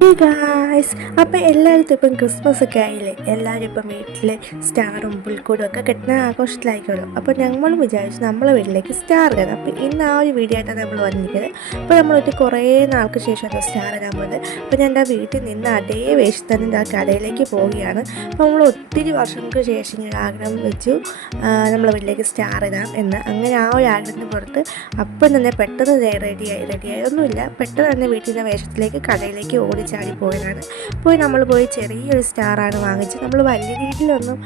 Hey guys, അപ്പോൾ എല്ലായിടത്തും ഇപ്പം ക്രിസ്മസ് ഒക്കെ ആയില്ലേ. എല്ലാവരും ഇപ്പം വീട്ടിൽ സ്റ്റാറും പുൽക്കൂടും ഒക്കെ കെട്ടുന്ന ആഘോഷത്തിലായിക്കോളൂ. അപ്പോൾ ഞങ്ങൾ വിചാരിച്ചു നമ്മളെ വീട്ടിലേക്ക് സ്റ്റാർ ഇടാം. അപ്പോൾ ഇന്ന് ആ ഒരു വീഡിയോ ആയിട്ടാണ് നമ്മൾ വന്നിരിക്കുന്നത്. അപ്പോൾ നമ്മളൊരു കുറേ നാൾക്ക് ശേഷം സ്റ്റാർ ഇടാൻ പോകുന്നത്. അപ്പോൾ ഞാൻ എൻ്റെ വീട്ടിൽ നിന്ന് അതേ വേഷത്തിൽ തന്നെ ആ കടയിലേക്ക് പോവുകയാണ്. അപ്പോൾ നമ്മൾ ഒത്തിരി വർഷങ്ങൾക്ക് ശേഷം ഞാൻ ആഗ്രഹം വെച്ചു നമ്മളെ വീട്ടിലേക്ക് സ്റ്റാർ ഇടാം എന്ന്. അങ്ങനെ ആ ഒരു ആഗ്രഹത്തിന് പുറത്ത് അപ്പം തന്നെ പെട്ടെന്ന് റെഡിയായി ഒന്നുമില്ല, പെട്ടെന്ന് തന്നെ വീട്ടിൽ നിന്ന് വേഷത്തിലേക്ക് കടയിലേക്ക് ചാടി പോയതാണ്. നമ്മൾ ചെറിയൊരു സ്റ്റാറാണ് വാങ്ങിച്ചത്. നമ്മൾ വലിയ രീതിയിലൊന്നും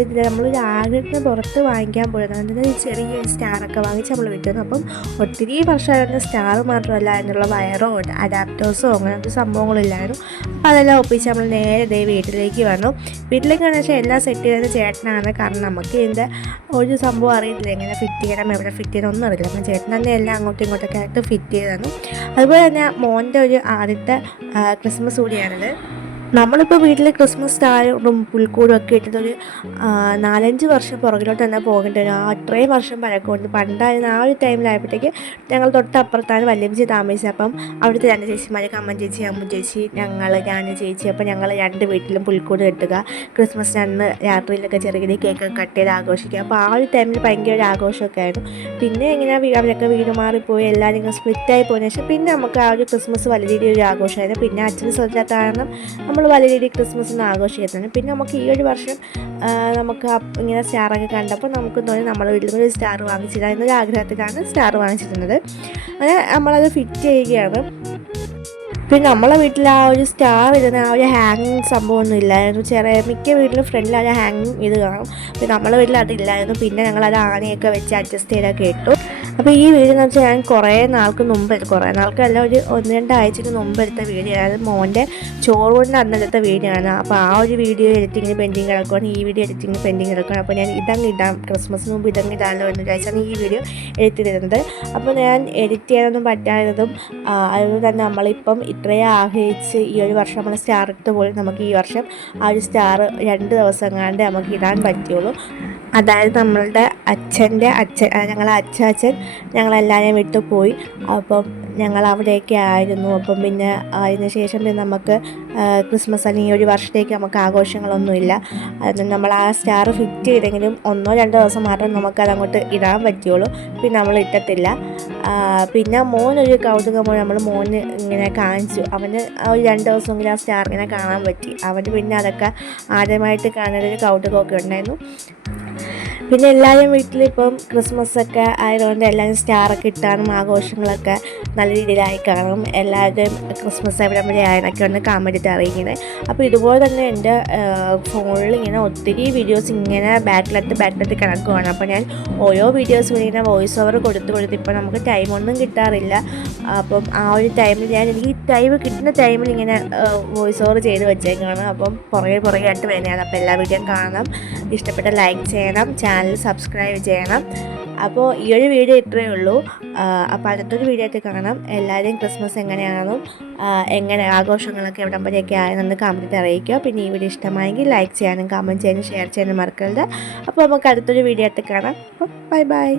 ഇതില്ല, നമ്മളൊരു ആഗ്രഹത്തിന് പുറത്ത് വാങ്ങിക്കാൻ പോയതാണ്. അതിന് ചെറിയൊരു സ്റ്റാറൊക്കെ വാങ്ങിച്ച് നമ്മൾ വിട്ടുന്നു. അപ്പം ഒത്തിരി വർഷമായിരുന്നു സ്റ്റാർ മാത്രമല്ല, അതിനുള്ള വയറോ അഡാപ്റ്റേഴ്സോ അങ്ങനത്തെ സംഭവങ്ങളില്ലായിരുന്നു. അപ്പോൾ അതെല്ലാം ഒപ്പിച്ച് നമ്മൾ നേരെ വീട്ടിലേക്ക് വന്നു. വീട്ടിലേക്ക് വന്നു വെച്ചാൽ എല്ലാം സെറ്റ് ചെയ്തത് ചേട്ടനാണ്. കാരണം നമുക്ക് ഇതിൻ്റെ ഒരു സംഭവം അറിയില്ല, എങ്ങനെ ഫിറ്റ് ചെയ്യണം, എവിടെ ഫിറ്റ് ചെയ്യണം ഒന്നും അറിയില്ല. അപ്പം ചേട്ടൻ തന്നെ എല്ലാം അങ്ങോട്ടും ഇങ്ങോട്ടൊക്കെ ആയിട്ട് ഫിറ്റ് ചെയ്തു. അതുപോലെ തന്നെ മോൻ്റെ ഒരു ആദ്യത്തെ ക്രിസ്മസ് കൂടിയാണിത്. നമ്മളിപ്പോൾ വീട്ടിൽ ക്രിസ്മസ് സ്റ്റാറും പുൽക്കൂടും ഒക്കെ ഇട്ടതൊരു 4-5 വർഷം പുറകിലോട്ട് തന്നെ പോകേണ്ടി വരും. അത്രയും വർഷം പഴക്കമുണ്ട്. പണ്ടായിരുന്ന ആ ഒരു ടൈമിലായപ്പോഴത്തേക്ക് ഞങ്ങൾ തൊട്ടപ്പുറത്താണ് വല്യമ്മച്ചി താമസിച്ചത്. അപ്പം അവിടുത്തെ 2 ചേച്ചിമാർ, അമ്മ ചേച്ചി, അമ്മു ചേച്ചി, ഞാൻ ചേച്ചി. അപ്പോൾ ഞങ്ങൾ 2 വീട്ടിലും പുൽക്കൂട് കെട്ടുക, ക്രിസ്മസിന് അന്ന് രാത്രിയിലൊക്കെ ചെറിയ കേക്കൊക്കെ കട്ട് ചെയ്ത് ആഘോഷിക്കുക. അപ്പോൾ ആ ഒരു ടൈമിൽ ഭയങ്കര ഒരു ആഘോഷമൊക്കെ ആയിരുന്നു. പിന്നെ ഇങ്ങനെ അവരൊക്കെ വീട് മാറിപ്പോയി, എല്ലാവരും ഇങ്ങനെ സ്പ്ലിറ്റായി പോയതിനു ശേഷം പിന്നെ നമുക്ക് ആ ഒരു ക്രിസ്മസ് വലിയ രീതിയിൽ ഒരു ആഘോഷമായിരുന്നു. പിന്നെ അച്ഛന് ശ്രദ്ധിക്കാത്ത കാരണം നമ്മൾ വലിയ രീതിയിൽ ക്രിസ്മസിന് ആഘോഷിക്കുന്നത്. പിന്നെ നമുക്ക് ഈ ഒരു വർഷം നമുക്ക് ഇങ്ങനെ സ്റ്റാറൊക്കെ കണ്ടപ്പോൾ നമുക്ക് തോന്നി നമ്മളെ വീട്ടിൽ ഒരു സ്റ്റാർ വാങ്ങിച്ചില്ല എന്നൊരു ആഗ്രഹത്തിലാണ് സ്റ്റാർ വാങ്ങിച്ചിരുന്നത്. അങ്ങനെ നമ്മളത് ഫിറ്റ് ചെയ്യുകയാണ്. പിന്നെ നമ്മളെ വീട്ടിൽ ആ ഒരു സ്റ്റാർ ഇടുന്ന ആ ഒരു ഹാങ്ങിങ് സംഭവമൊന്നും ഇല്ലായിരുന്നു. മിക്ക വീട്ടിലും ഫ്രണ്ടിൽ ആ ഹാങ്ങിങ് ഇത് കാണും. പിന്നെ നമ്മളെ വീട്ടിൽ അതില്ലായിരുന്നു. പിന്നെ ഞങ്ങളത് ആണിയൊക്കെ വെച്ച് അഡ്ജസ്റ്റ് ചെയ്തൊക്കെ ഇട്ടു. അപ്പോൾ ഈ വീഡിയോ എന്ന് വെച്ചാൽ ഞാൻ കുറേ നാൾക്കല്ല, ഒരു 1-2 ആഴ്ചക്ക് മുമ്പ് എടുത്ത വീഡിയോ ആണ്. മോൻ്റെ ചോറുകൊണ്ട് അന്നെടുത്ത വീഡിയോ ആണ്. അപ്പോൾ ആ ഒരു വീഡിയോ എഡിറ്റിങ്ങിന് പെൻഡിങ് കിടക്കുകയാണ്, ഈ വീഡിയോ എഡിറ്റിങ്ങിന് പെൻഡിങ് കിടക്കുകയാണ്. അപ്പോൾ ഞാൻ ഇടാം, ക്രിസ്മസിന് മുമ്പ് ഇടാമല്ലോ എന്ന് വിചാരിച്ചാണ് ഈ വീഡിയോ എഡിറ്റ് ചെയ്തിരുന്നത്. അപ്പോൾ ഞാൻ എഡിറ്റ് ചെയ്യാനൊന്നും പറ്റാത്തതും അതുകൊണ്ട് തന്നെ നമ്മളിപ്പം ഇത്രയും ആഗ്രഹിച്ച് ഈ ഒരു വർഷം നമ്മൾ സ്റ്റാർ ഇട്ട് പോലും നമുക്ക് ഈ വർഷം ആ ഒരു സ്റ്റാർ 2 ദിവസം കണ്ട് നമുക്ക് ഇടാൻ പറ്റുള്ളൂ. അതായത് നമ്മളുടെ ഞങ്ങളെ അച്ഛൻ ഞങ്ങളെല്ലാവരെയും വിട്ടു പോയി. അപ്പം ഞങ്ങൾ അവിടെയൊക്കെ ആയിരുന്നു. അപ്പം പിന്നെ അതിന് ശേഷം പിന്നെ നമുക്ക് ക്രിസ്മസ് അല്ലെങ്കിൽ ഒരു വർഷത്തേക്ക് നമുക്ക് ആഘോഷങ്ങളൊന്നുമില്ല. അത് നമ്മൾ ആ സ്റ്റാർ ഫിറ്റ് ചെയ്തെങ്കിലും 1-2 ദിവസം മാത്രം നമുക്കത് അങ്ങോട്ട് ഇടാൻ പറ്റുള്ളൂ. പിന്നെ നമ്മൾ ഇട്ടത്തില്ല. പിന്നെ മോനൊരു കൗതുകമോ നമ്മൾ മോന് ഇങ്ങനെ കാണിച്ചു. അവന് ആ ഒരു 2 ദിവസമെങ്കിലും ആ സ്റ്റാർ ഇങ്ങനെ കാണാൻ പറ്റി. അവന് പിന്നെ അതൊക്കെ ആദ്യമായിട്ട് കാണാനൊരു കൗതുകമൊക്കെ ഉണ്ടായിരുന്നു. പിന്നെ എല്ലാവരും വീട്ടിലിപ്പം ക്രിസ്മസൊക്കെ ആയതുകൊണ്ട് എല്ലാവരും സ്റ്റാറൊക്കെ ഇട്ടാനും ആഘോഷങ്ങളൊക്കെ നല്ല രീതിയിലായി കാണും. എല്ലാവരും ക്രിസ്മസ് എവിടെ വരെ ആയതൊക്കെ ഒന്ന് കമൻറ്റ് അറിയിക്കണേ. അപ്പോൾ ഇതുപോലെ തന്നെ എൻ്റെ ഫോണിൽ ഇങ്ങനെ ഒത്തിരി വീഡിയോസ് ഇങ്ങനെ ബാക്കിലെത്തി കിടക്കുവാണ്. അപ്പോൾ ഞാൻ ഓരോ വീഡിയോസും ഇങ്ങനെ വോയിസ് ഓവർ കൊടുത്ത് ഇപ്പോൾ നമുക്ക് ടൈമൊന്നും കിട്ടാറില്ല. അപ്പം ആ ഒരു ടൈമിൽ എനിക്ക് ടൈം കിട്ടുന്ന ടൈമിൽ ഇങ്ങനെ വോയിസ് ഓവർ ചെയ്ത് വെച്ചേക്കാണ്. അപ്പം പുറകെ ആയിട്ട് വരുന്നതാണ്. അപ്പോൾ എല്ലാ വീഡിയോയും കാണണം, ഇഷ്ടപ്പെട്ട ലൈക്ക് ചെയ്യണം, ചാനൽ സബ്സ്ക്രൈബ് ചെയ്യണം. അപ്പോൾ ഈ ഒരു വീഡിയോ ഇത്രയേ ഉള്ളൂ. അപ്പോൾ അടുത്തൊരു വീഡിയോ ആയിട്ട് കാണാം. എല്ലാവരും ക്രിസ്മസ് എങ്ങനെയാണെന്നും എങ്ങനെ ആഘോഷങ്ങളൊക്കെ എവിടം വരെയൊക്കെ ആയെന്ന് കമൻറ്റ് അറിയിക്കുക. പിന്നെ ഈ വീഡിയോ ഇഷ്ടമായെങ്കിൽ ലൈക്ക് ചെയ്യാനും കമൻറ്റ് ചെയ്യാനും ഷെയർ ചെയ്യാനും മറക്കരുത്. അപ്പോൾ നമുക്ക് അടുത്തൊരു വീഡിയോ ആയിട്ട് കാണാം. അപ്പോൾ ബൈ.